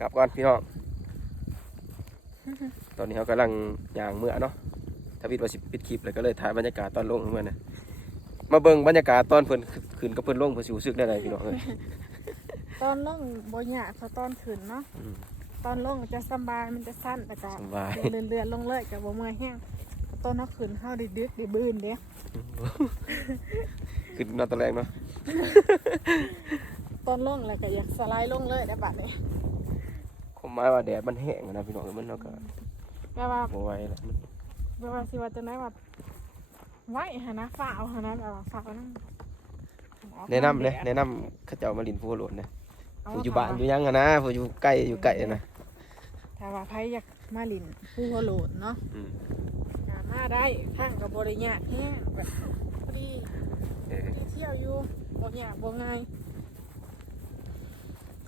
กลับก่อนพี่น้องตอนนี้เขากำลังย่างเมื่อเนาะทวิตว่าสิปิดคลิปเลยก็เลยถ่ายบรรยากาศตอนลงเมื่อนะมาเบิ่งบรรยากาศตอนเพิ่นขึ้นกับเพิ่นลงเพิ่นสิรู้สึกได้ไรพี่น้องเอ้ยตอนลงบ่ยากเท่าตอนขึ้นเนาะอืมตอนลงจะสบายมันจะสั้นแต่ก็สบายเลื่อนเลื่อนๆลงเลยกับบ่เมื่อยแห้งตอนเฮาขึ้นเฮาได้ดึกได้บื้นเด้ขึ้นนอนตอนแรกเนาะตอนลงแล้วก็อยากสไลด์ลงเลยได้บัดนี้ค มหมายว่าแดดมันแห้งนะพี่น้องเอ้ยมันเนาะก็แปลว่าบ่ไหวแล้วมันแปลว่าสิว่าจะไหนว่าไว้หนนะฟ้าเอาหนนะแบบว่าฟ้าเอานั่นแนะนำเลยแนะนำเขาเจ้ามาลินผู้โหลดนะเาผู้อยู่บ้านอยู่ยังอะนะผู้อยู่ใกล้อยู่ไกลอะนะถ้าว่าไผอยากมาลินผู้หัวโหลดเนาะอืมก็มาได้ทางก็บ่ได้ยากแฮงแบบพอดีเออที่เที่ยวอยู่บ่ยากบ่ง่าย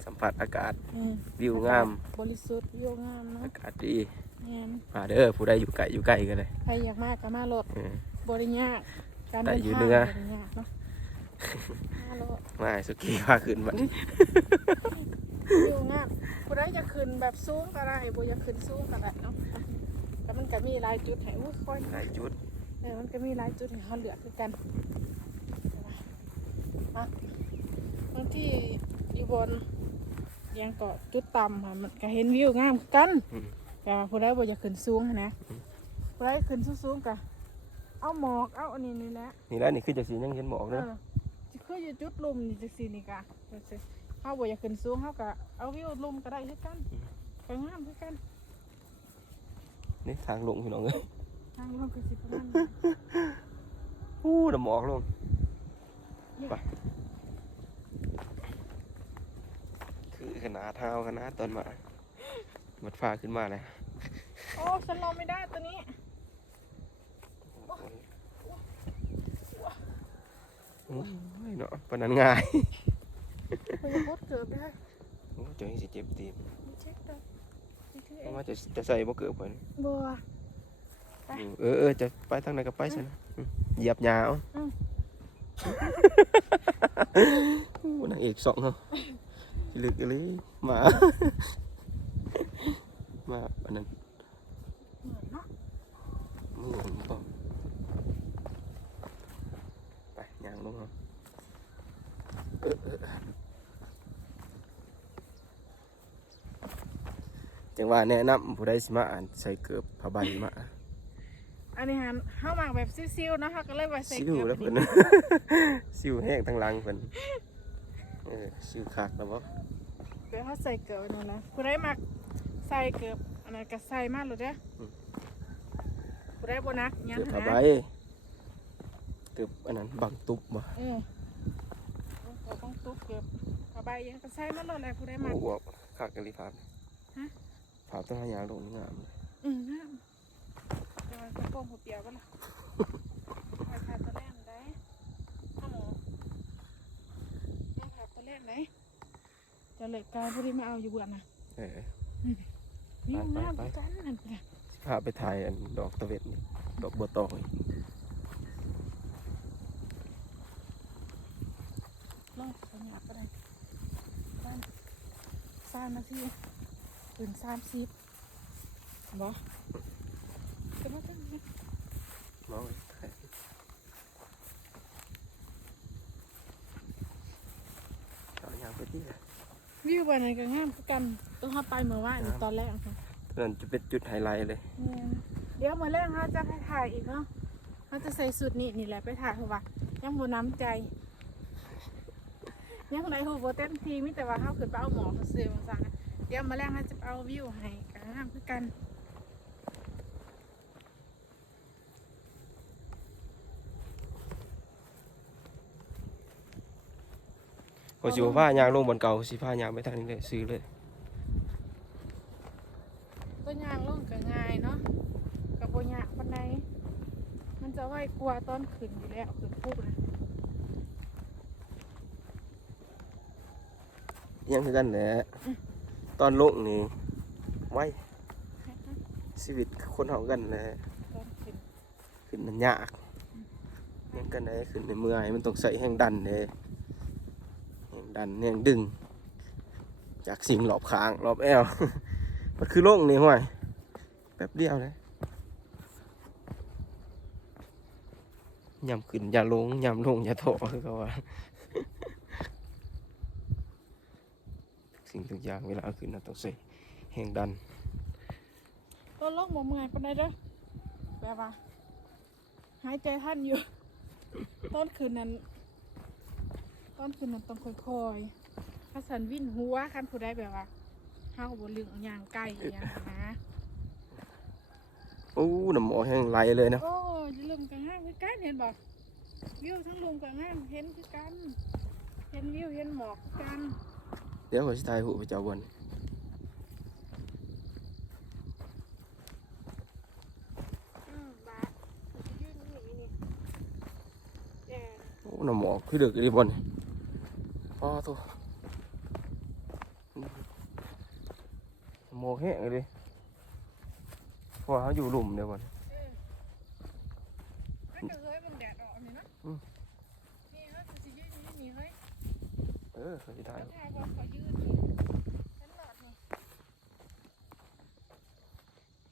สัมผัสอากาศอืมวิวงาม บริสุทธิ์วิวงามเนาะอากาศดีแม่นมาเด้อผู้ใดอยู่ไกลอยู่ใกล้กันเลยใครอยากมากก็มาโหลดเออบ่ได้ยากการแต่เดินอยู่ทางเหนือบ่ได้ยากเนาะมาโหลดมาให้สุกี้พาขึ้นบัดนี้วิวงามผู้ใดจะขึ้นแบบสูงก็ได้บ่อยากขึ้นสูงก็ได้เนาะแต่มันก็มีหลายจุดให้อุ้ยค่อย หลายจุดเออมันก็มีหลายจุดให้เฮาเลือกคือกันมาบางที่อยู่บนเรี ยังเกาะจุดต่ำค่ะมันก็เห็นวิวงามคือกันอืมแต่ว่าผู้ใดบ่อยากขึ้นสูงหั้นนะผู้ใดขึ้นสูงๆก็เอาหมอกเอาอันนี้นี่แหละนี่แหล้วนี่คือจังสียังเห็นหมอกเอเนาะอจะคืออยู่จุดลุมนี่จังซี่นี่กะจังซี่เฮาบ่อยากขึ้นสูงเฮาก็เอาวิวลุมก็ได้คือกันก็งามคือกันนี่ทางลงพี่น้องเอ้ยทางลงคือสิประมาณนี้ อู้น้ำหมอกลง ไป คือขนาดเท้าขนาดตอนมามัดฟ้าขึ้นมาเลยโอ้ฉันลงไม่ได้ตัวนี้โอ้ยเนาะปานนั้นง่ายเพิ่นจะพดเกิดได้โอ้ยเจาสิเจ็บตีนไม่เช็คตัวนี่คือเพเอราะงว่าจะจะใส่บ่เกิดไปบัวเออเออจะไปทางไหนก็ไปซะนะอืมเหยียบยาวอืมอู้นางเอกสองเนาะ ลึกเลยหมามาอันนั้นเหมือนเนาะมือผมบอกไปย่างลงเอาเออเออจังว่าแนะนำผู้ใดสิมาอ่านใส่เกือบผ้าใบมาอันนี้หันเฮามักแบบซิวๆเนาะเฮาก็เลยว่าใส่ซิเกลืวอแล้วไปเพิ่นนิดซิวแห้งทั้งหลังเพิ่นเออซิวขาดแล้วบ่เดี๋ยวเฮาใส่เกลือไปนั่นนะผู้ใดมักใส่เกลืออันนั้นก็ใส่มาโลดเด้ออผู้ใดบ่นักหยังเกือบผ้าหั้นใบนะเกือบอันนั้นบังตุบบ่เออเราต้องตุ๊บเกลือผ้าใบยังก็ใส่มาโลดแหละผู้ใดมัก โอ้โหขาดกันรีภาพฮะ ภาพต้องหายางลงนี่งามเลย อืมงามเดี๋ยวมันจะโป่งหัวเปียกกันล่ะไปขาดตัวแรกได้ข้าวหมูมา ขาดตัวแรกไหนจะเหล็กกายผู้ที่มาเอาอยู่เบื่อนะเออวิ่งไปงามไปกันนั่นแหละพาไปถ่ายอันดอกตะเวนนี่ดอกบัวตองนี่รอดสงับก็ได้บ้านสามนาทีตื่นสามสิบบ่ก็มาตั้งนี้มองไปถ่ายเอายาง ไปที่ละวิวบ้านไหนก็งามคือกันต้องเข้าไปเมื่อวานนี่ตอนแรกค่ะตอนนั้นจะเป็นจุดไฮไลท์เลย เนี่ยเดี๋ยวเมื่อแรกเขาจะไปถ่ายอีกเนาะเขาจะใส่สุดนี่นี่แหละไปถ่ายเพราะว่ายังบ่น้ำใจ ยังไรหูโบเต็มทีมิแต่ว่าเขาขึ้นไปเอาหมอเขาซื้อมาสั่งนะเดี๋ยวเมื่อแรกเขาจะเอาวิวให้กันงามคือกัน พอสิว่าผ้ายางลงบนเก่าสิผ้ายางไปทางนี้เลยซื้อเลยตัวยางลงก็ง่ายเนาะกับโบยากปันใดมันจะไหวกลัวตอนขึ้นอยู่แล้วขึ้นปุ๊บนะยังคือกันแหละตอนลงนี่ไว้ชีวิตคนเฮากันแหละตอนขึ้นขึ้นมันยากยังกันได้ขึ้นในเมื่อยมันต้องใส่แห้งดันเด้แห้ง ดันแหงดึง จากสิ่งหลอบคางหลอบแอวมันคือโล่งนี่ห้วยแป๊บเดียวเลยยำขึ้นอย่าลงยำลงอย่าโถคือเขาว่าสิ่งทุกอย่างเวลาขึ้นเราต้องใส่แห่งดันต้นลงบ่เมื่อยปนใดเด้อแบบว่าหายใจท่านอยู่ ต้นคืนนั้น ต้นคืนนั้นต้องค่อยๆถ้าสันวิ่นหัวคันผู้ใดแบบว่าเฮาบ่ลึงย่างไก่อหย่างนั้นนะโอ้น้ำหมอแห้งไหลเลยนะโอ้ยอย่าลืมกันห้างคือกันเห็นบ่วิวทั้งลุมกันห้างเห็นคือกัน เห็นวิวเห็นหมอกคือกัน เดี๋ยวผมจะถ่ายหูไปเจ้าบนอืมบาสมันจะยืนอยู่นี่นี่เออโอ้น้ำหมอกคือเดือกดีบ นอ๋อตัวน้ำหมอกแห้งเลยเพราะว่าเขาอยู่หลุมเดียวบนเออมันก็เคยมันแดดออกนี่เนาะอืมนี่เฮ้ยมันจะยืนอยู่นี่เฮ้ยเออเขาจะถ่ายแล้วทายบอกเขายืนนี่ฉันหลอดนี่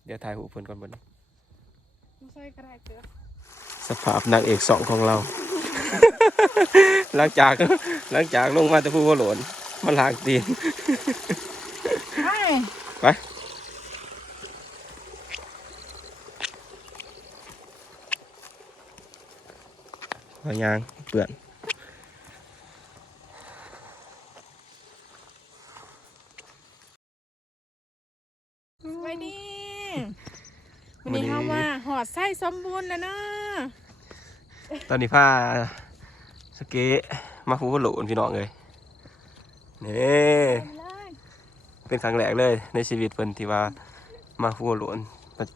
เดี๋ยวถ่ายหูเพิ่นก่อนบนมึงใส่กระไรเกลือสภาพนางเอกสองของเรา หลังจากหลังจากลงมาจะพูดว่าหลนมาล้างตีนไอ้ไปหอยางเปื่อนไว้ดีวันนี้เขามาหอดไส้สมบูรณ์แล้วเนาะ ตอนนี้ผ้าสเกตมาฟูโหลนพี่น้องเลยนี่ไปเลยเป็นครั้งแรกเลยในชีวิตเพิ่นที่ว่ามาฟูโหลน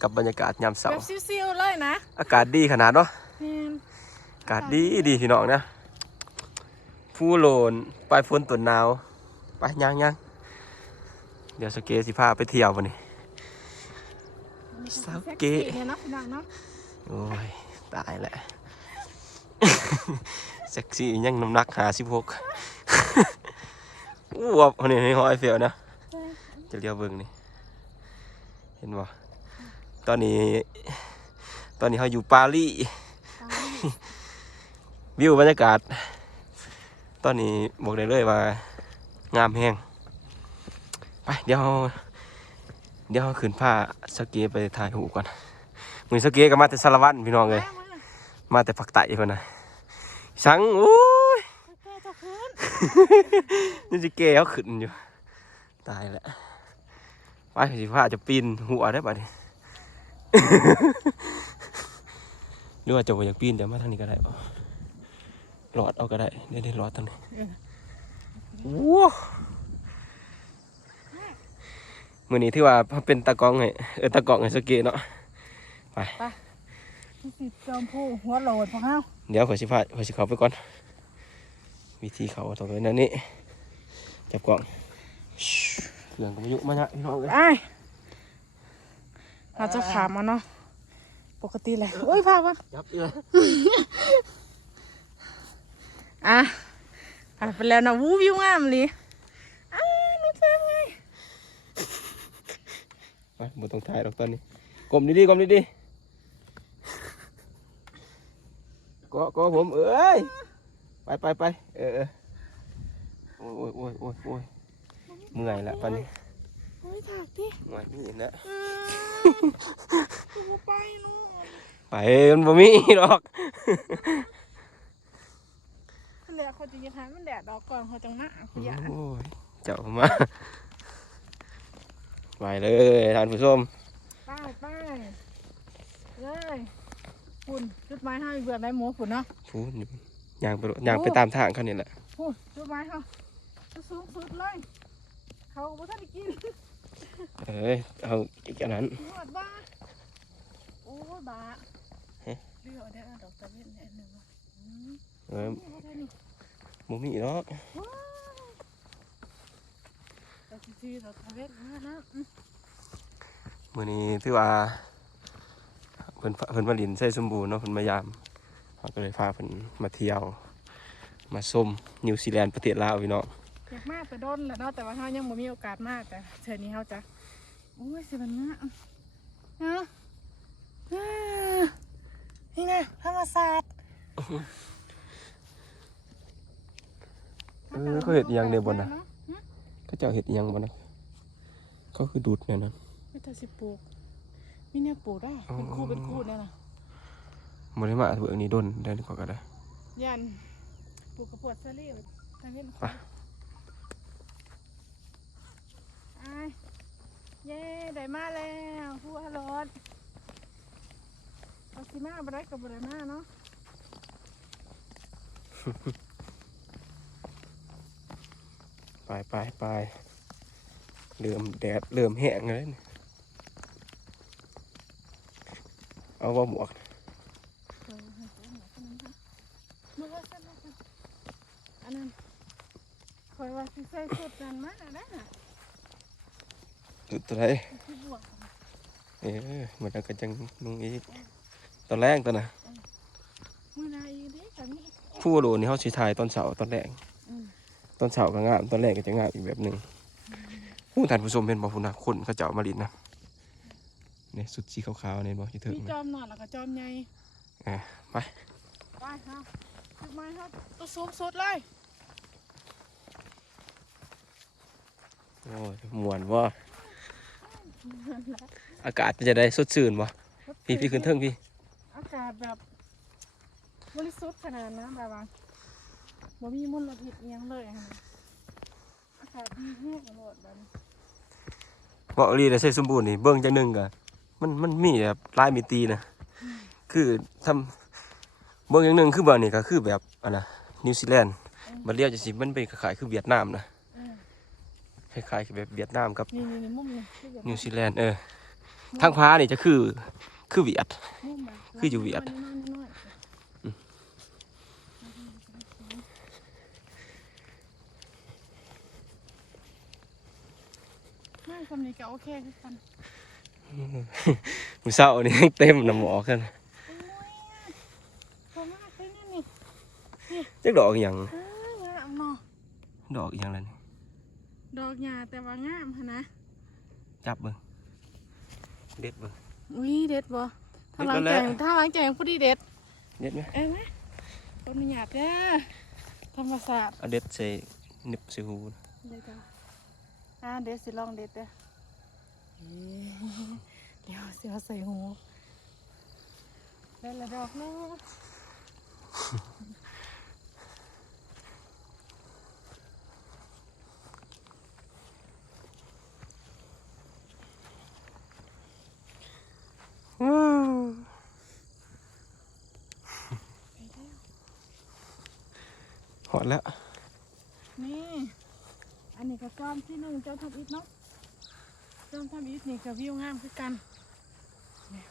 กับบรรยากาศยามเสาแบบร์ซิวๆเลยนะ อากาศดีขนาดเนาะแม่นอากาศดีดีพี่น้องนะฟูโหลนปลายฝนต้นหนาวไปย่างย่างเดี๋ยวสเกตสิพาไปเที่ยววันนี้สาวเก๋ซ็ซี่เนี่ยเนาะพี่น้องเนาะโอ้ยตายแหละ เซ็กซี่ยังน้ำหนักหาสิบหกอ้วบคนนี้ห้อยเฟียวนะ จะเลี้ยวเบิ่งนี่ เห็นบ่ตอนนี้ ตอนนี้เขาอยู่ปารีสวิวบรรยากาศ ตอนนี้บอกได้เลยว่า งามแห้งไปเดี๋ยว เดี๋ยวขึ้นผ้าสเก็ตไปถ่ายรูก่อนมือสเก็ตก็มาแต่สารวัตรพี่น้องเลย มาแต่ผักไต่คนนะ สังโอ้ยแก้เจ้าคืนนี่จะเกเขาขึ้นอยู่ ตายแล้วไปสิพาจะปีนหัวได้ป่ะนี่หรือว่าจะไปอยากปีนเดี๋ยวมาทางนี้ก็ได้บ่หลอดเอาก็ได้ได้ได้หลอดทางนี้ว้าวมือนี้ที่ว่าเป็นตากล้องไงเออตากล้องไงสเกตเนาะนี่ สิจอมผู้หัวโหลดพวกเฮาเดี๋ยวขอสิพาขอสิเขาไปก่อน วิธีเขาต่อไปนั่นนี่จับกล่องชิเรื่องก็มายุมาเนี่ยพี่น้องเลยไอ้เราจะขามมาเนาะปกติเลยโอ้ยพาปะยับเลยอะผ่านไปแล้วนะวูวิวงามเลยอ้ารู้จักไงไปบ่ต้องถ่ายหรอกตอนนี้กลมดีๆกลมดีๆ ก็ก็ผมเอ้ยไปไปไปเออเออโอ้ยโอ้ยโอ้ยโอ้ยเมื่อยละตอนนี้โอ้ยถากดิเมื่อยนี่นะอืมกูบ่ไปเนู่นไปมันบ่มีหรอกนั่นแหละเขาจะยังหามันแดดออกก่อนเขาจังมาเขาอยากโอ้ยเจ้ามาไปเลยท่านผู้ชมไปไปเลย คุณจุดไม้ห้าอีกเบื่อได้หมูฝุ่นเนาะพูดอยู่ย่างไปโลดย่างไปตามทางเขานี่แหละพูดจุดไม้เขาจะสูงสุดเลย เขาบ่ทันได้กินเอ้ยเอาอีกอันนั้นหอดบ้าโอ้ยบ้าเฮ้ยเลือกได้เอาดอกตะเวนแน่หนึ่งว่ะอืมเออนี่เขาได้นี่บ่มีหรอกว้าวดอกจีๆดอกตะเวนมานะอืมมื้อนี้ถือว่า เพิ่นเพิ่นมาลินใส่สมบูรณ์เนาะเพิ่นมายามเราก็เลยพาเพิ่นมาเที่ยว มาชมนิวซีแลนด์ประเทศลาวพี่น้องอยากมากแต่ด้นแหละเนาะแต่ว่าเขายังบ่มีโอกาสมากแต่เชิญนี้เขาจะโอ้ยสิบันนะเนาะอ่านี่นะธรรมศาสตร์เออเขาเห็ดอิหยังในบนน่ะก็เจ้าเห็ดอิหยังบ่นะเขาคือดูดเนี่ยนะไม่แต่สิปลูก มีเนี่ยปลูกได้ เป็นคู่เป็นคู่เนี่ยนะบ่ได้มาเบิ่งนี้ดนได้นี่ก็ก็ได้ ยันปลูกกระปวดซะเรียวทางนี้ไปไอ้ายเย้ ได้มาแล้วผู้อรรถเอาสิมาบ่ได้กับบ่ได้มาเนาะไปไปไปเริ่มแดดเริ่มแห้งแล้วนี่ เอาว่าหมวกเออให้ไปหาคนนั้นค่ะมาว่าซั่นว่าซั่นอันนั้นคอยว่าสิใส่ชุดนั้นมาแล้วนะจุดตัวไหนสิบวกเออเหมือนกันก็จังนุ่งอีกตอนแรกตอนน่ะมื้อหนาอีกเด้กับนี้ผู้โดนนี่เขาสิถ่ายตอนเช้าตอนแรกอืมตอนเช้าก็งามตอนแรกก็จะงามอีกแบบหนึ่งผู้ท่านผู้ชมเป็นบ่พุ่นนะคนเขาเจ้ามาลินนะ นี่สุดสีขาวๆนี่บ่ที่ถึงมีจนะอมหน่อยแล้วก็จอมใหญ่อะไปไปเฮาจุดไม้เฮาตัวสูงสุดเลยโอ้ยม่วนบ่อากาศเป็นจะได้สดชื่นบ่พี่พี่ขึ้นเทิงพี่ อากาศแบบบริสุทธิ์ขนาดนั้นแบบว่าบ่มีมลพิษอิหยังเลยอะนะอากาศดีแห้งโลดแบบนี้บ่อีหลีได้ใช้สมบูรณ์นี่เบิ่งจังหนึงก็ มันมันมีแบบหลายมิตินะคือทำเบิ่งอย่างหนึงคือบ่นี่ก็คือแบบอันน่ะนิวซีแลนด์บัดเลียวจะสิมันเป็นคล้ายๆคือเวียดนามนะเออคล้ายๆคือแบบเวียดนามกับนี่นี่นี่มุมนี่คือแบบนิวซีแลนด์เออทางพานี่จะคือคือเวียดมุมแบบคืออยู่เวียดน้อยๆน้อยๆไม่คำนี้ก็โอเคคือกัน มื้อเช้านี่ยังเต็มน้ำหมอกกันโอ้ยพอมากเลยเนี่ยนี่จักดอกอีหยังเอ้ยงามเนาะดอกอีหยังล่ะนี่ดอกหญ้าแต่ว่างามหั่นนะจับเบิ่งเด็ดเบิ่งอุ้ยเด็ดบ่ถ้าหลังเด็ดแจแล้วงถ้าหลังแจงผู้ดีเด็ดเด็ดไหมเอ้ยนะต้นหยาดเด้อธรรมศาสตร์เอาเด็ดใส่นิบใส่หูเลยจ้ะอ่าเด็ดสิลองเด็ดเด้อ เอ๊ะเดี๋ยวสิเอาใส่หูได้ละดอกนึงว้าวไปแล้วหอดแล้ว นี่ อันนี้ก็จอมที่หนึ่งจอมทำอิฐเนาะ จอมทำอิฐนี่ก็วิวงามคือกันเนี่ย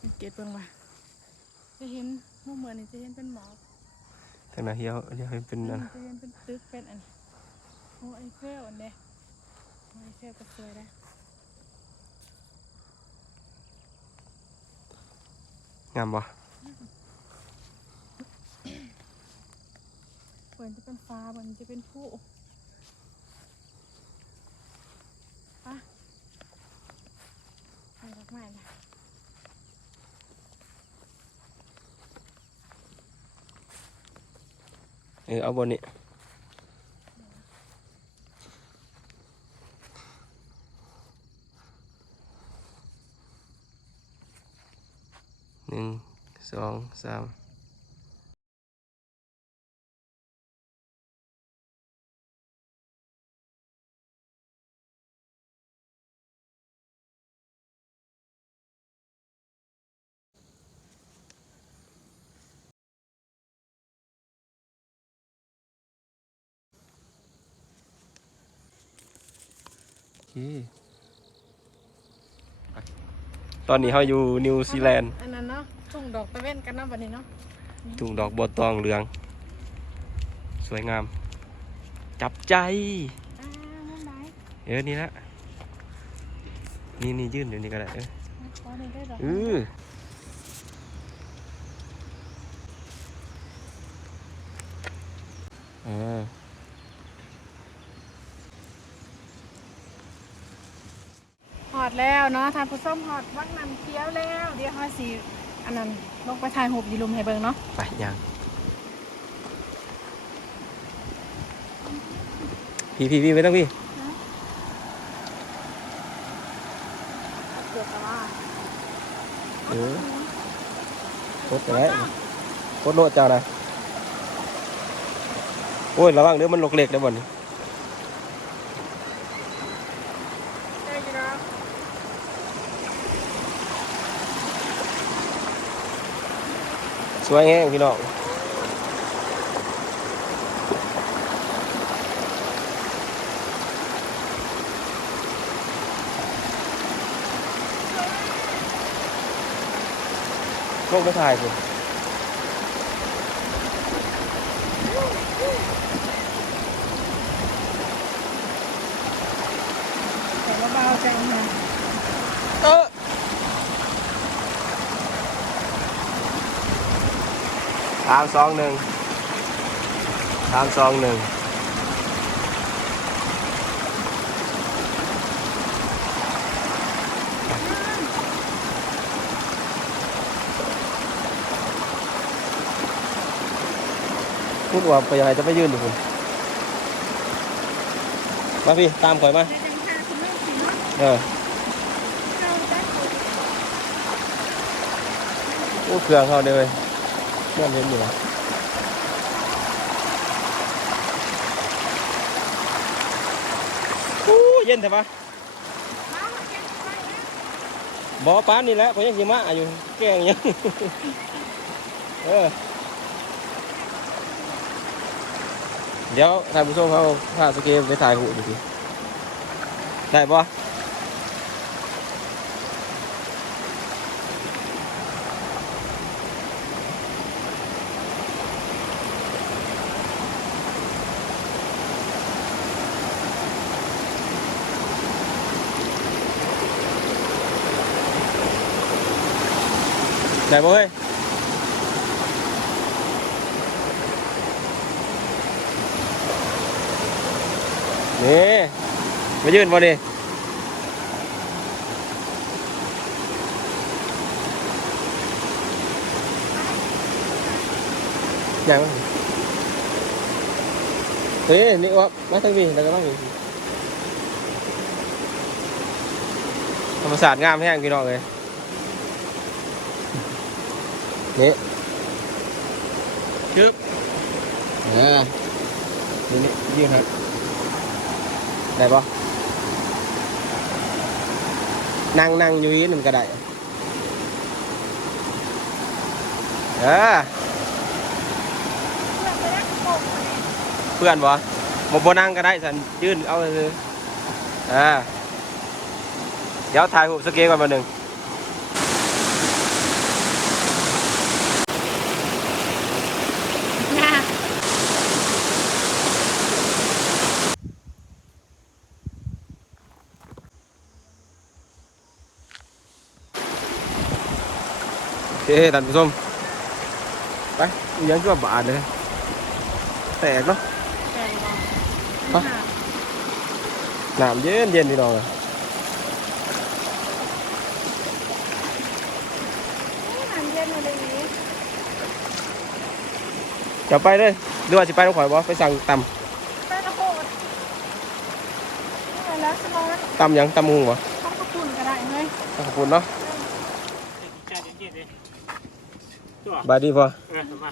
สังเกตเบิ่งว่าจะเห็นมุมเหมือนนี่จะเห็นเป็นหมอกทางนั้นเฮียวเดี๋ยวให้เป็นนั่นจะเห็นเป็นตึกเป็นอันนี้โอ้ไอเฟลอันเนี้ยโอ้ไอเฟลก็สวยนะงามบ่เหมือนจะเป็นฟ้าเหมือนจะเป็นผู้ปะ ไปดอกไม้นะเออเอาบนนี้หนึ่งสองสาม ตอนนี้เราอยู่นิวซีแลนด์อันนั้นเนาะทุ่งดอกตะเว้นกันเนาะบัดนี้เนาะทุ่งดอกบัวตองเหลือง สวยงาม จับใจอ้าวมุมไหนเออนี่ละนี่นี่ยื่นเดี๋ยวนี้ก็ได้เออขอหนึ่งได้ดอกเออ อ่า หอด แล้วเนาะทานผู้ส้มหอดวักน้ำเคี้ยวแล้ว เดี๋ยวห้อยสีอันนั้นลงไปถ่ายหูปยีลุมให้เบิ่งเนาะไปยังพี่พี่พี่ไม่ต้องพี่เกือบจะว่าเออโคตรแล้วโคตรโนดเจ้านะโอ้ยระวังเดี๋ยวมันหลกเหล็กได้บ่น ได้อยู่แล้ว สวยแห้งพี่น้องโลงไปถ่ายคุณ แต่ว่าเบาใจนะ เออสามสองหนึ่งสามสองหนึ่งพูดว่าไปยังไงจะไม่ยื่นอยู่คุณมาพี่ ตามข่อยมาเดี๋ยวยังพาคุณแม่สีเนาะเออเราได้โอ้เครื่องเขาเลย เลื่อนเห็นอยู่นะโอ้เย็นใช่ปะมามาแกปนะบอปานนี่แหละเพราะยังสิมาอยู่แกงยังเออเดี๋ยวท่านผู้ชมเขาพาสเกมไปถ่ายหูดูทีได้ปะ ได้ปะเฮ้ยนี่มายืนบ่ดิยังเฮ้ยนี่วะมาทางนี้แล้วก็มาอีธรรมศาสตร์งามแห้งพี่น้องเลย นี่ชึบอ่านี่นี่ยืนครับได้ปะนั่งนั่งอยู่นี่มันก็ได้เออเพื่อนไปแล้วโป่งเลยเพื่อนบ่บ่นั่งก็ได้สันยื่นเอาเลยอ่าเดี๋ยวถ่ายรูปสเกตก่อนมาหนึ่ง โอเคท่านผู้ชมไปยังก็บาดเลย แตกเนาะแกบอปะน้ำเย็นเย็นพี่น้องเลยน้ำเย็นมาเลยนี้จะไปเลยหรือว่าสิไปน้องข่อยบ่ไปสั่งตไปละโคตรนี่แล้วสมองำตำยังตำมุงบ่ต้องขอบคุณก็ได้เฮ้ยขอบคุณเนาะ แค่เย็นๆเลย บายดีพอเออมา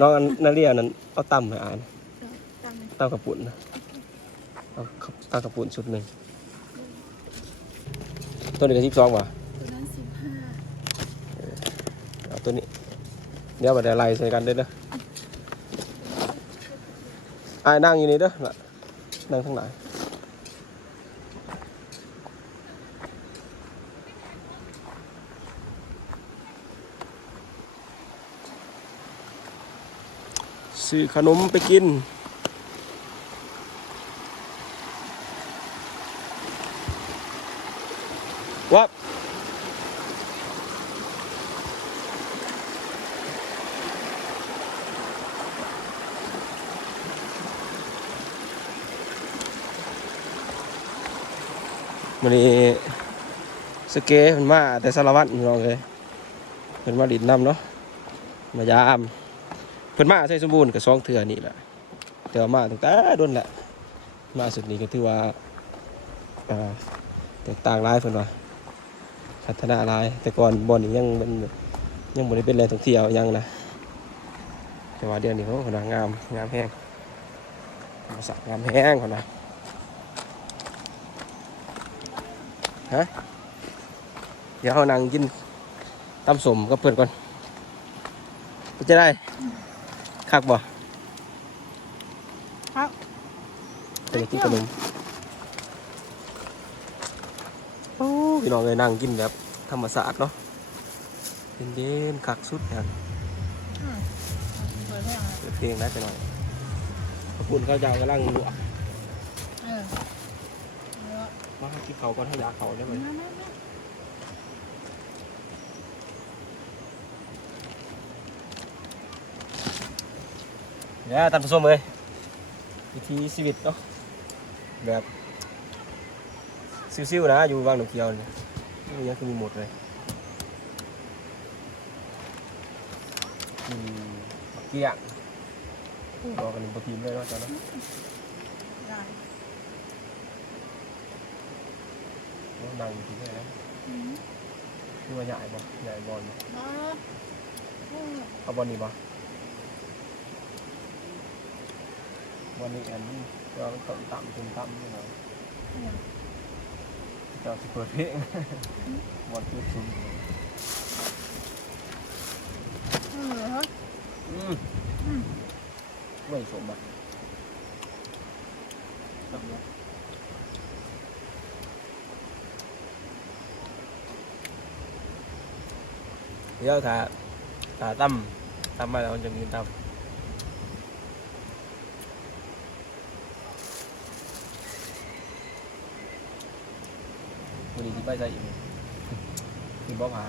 น้องอันนาเรียนั่นเอาตำให้อ่านจำเลยตำกระปุ่นนะเอาตำกระปุ่นชุดหนึ่งตัวนี้ก็สิบสองว่ะตัวนั้นสิบห้าเอาตัวนี้ เดี๋ยวบัดเดี๋ยวไล่ใส่กันเด้อเด้อไอ้ายนั่งอยู่นี่เด้อน่ะนั่งข้างหลัง ซื้อขนมไปกิน วับมันนี้สเกมันมาแต่สารวัตรน้องเลยเป็นมาดินน้ำเนาะ มายาม เพิ่นมาใส่สมบูรณ์กับสองเถื่อนี่แหละแต่ว่ามาตั้งแต่โดนแหละมาสุดนี้ก็ถือว่าแตกต่างหลายเพิ่นว่าพัฒนาหลาย แต่ก่อนบอนนี้ยังมันยังบ่ได้เป็นแหล่งท่องเที่ยวยังนะแต่ว่าเดี๋ยนี้เขาคนว่างามงามแห้งมาสตร์งามแห้งคนนะฮะเดี๋ยวเขานั่งกินตำสมกับเพื่อนก่อนเป็นจะได้ คักบ่ครับเป็นกินขนมโอ้พี่น้องเลยนั่งกินแบบธรรมศาสตร์เนาะเย็นๆคักสุดอย่างอืมเปิดให้เอาเปิดเพลงได้ไปหน่อยขอบคุณเขาจะเอากำลังลวกเออเยอะมาให้กินเขาก่อนให้ยาเขาได้ไหม ไม่ไม่ไม่ เนี่ยตามผู้ชมเลยวิธีชีวิตเนาะแบบซิวๆนะอยู่วางหนองเขียวเนี่ยนี่ยังคือมีหมดเลยอืมบักเกี้ยงรอกันหนึ่งโปรตีนเลยเนาะจ้าเนาะได้นั่งอยู่ที่นี่นะอืมนี่ว่าใหญ่บ่ใหญ่บอลเอออืมเอาบอลนี่บ่ บอลนี่อันนี้เราต่ำต่ำตึงต่ำนี่เนาะอืมจะสิเปิดเพลงบอลคือซุ่มอืมเฮ้ยอืมอืมไม่สมอะเดี๋ยวถ้าถ้าตั้มตั้มมาแล้วมันจะมีตั้ม นี้ที่ไปใส่อีกมีบ่พา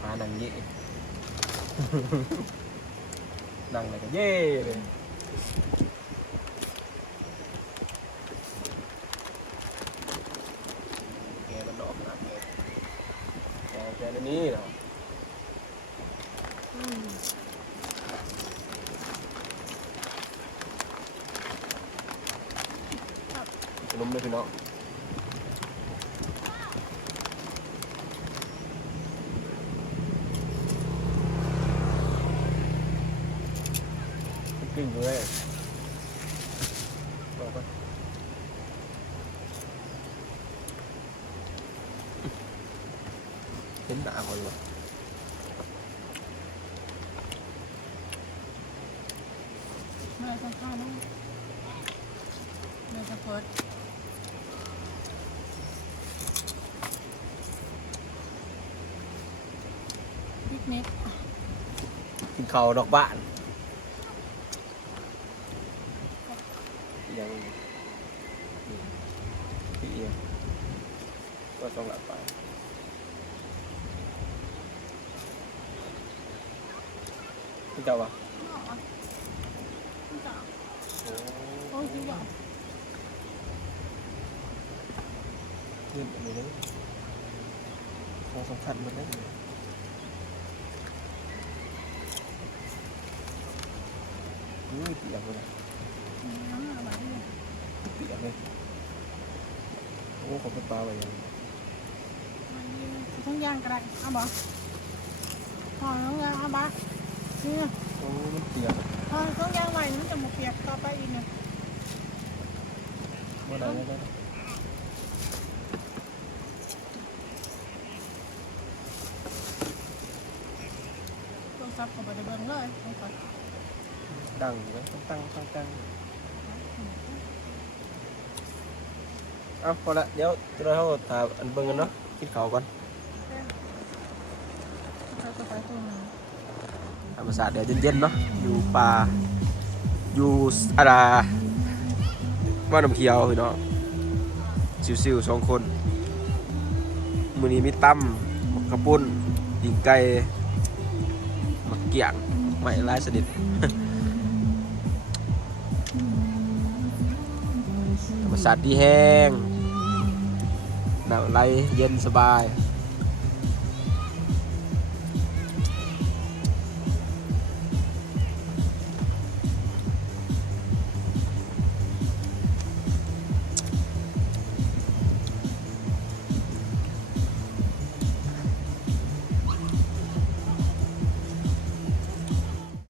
หานังเย่นั่งเลยก็เย่เลยแกมันดอกนะแกแกแกในนี้เหรอ อืม ขนมเลยพี่น้องกึ่งเลยบอกว่า เห็นหนาคนวะเมื่อสักพักนึงเมื่อสักพักปิกนิกกินข้าวดอกบ้านยังพี่เอียงก็ต้องหลับไปพี่เจ้าวะ โอ้ยจริงเหรอ ขึ้นอันนี้เลยเรา สำคัญมันได้อุ้ยเปียกเลยน้ำอะไรเปียกเลยโอ้ขอบคุณปลาไว้ยังมันมีต้องย่างกระไรเอาบ่พอต้องย่างเอาบ่นี่โอ้มันเปียกพอต้องย่างไว้มันจะหมกเปียกต่อไปอีกหนึ่งเมื่อไหร่ได้ ตัวซับกับไป เลยเอาก่อนดังเลยตั้งตั้งตั้งเอาพอละเดี๋ยวเราเขาถามอันเบิ่งกันเนาะกินข้าวก่อนธรรมศาสตร์เดี๋ยวเย็นๆเนาะอยู่ป่าอยู่อะไรบ้านน้ำเขียวพี่น้องซิวๆสองคนมือนี้มีตั้มกระปุ้นปิ่งไก่มักเกียง ไม่ลายสนิทธรรมชาติที่แห้งน้ำไหลเย็นสบาย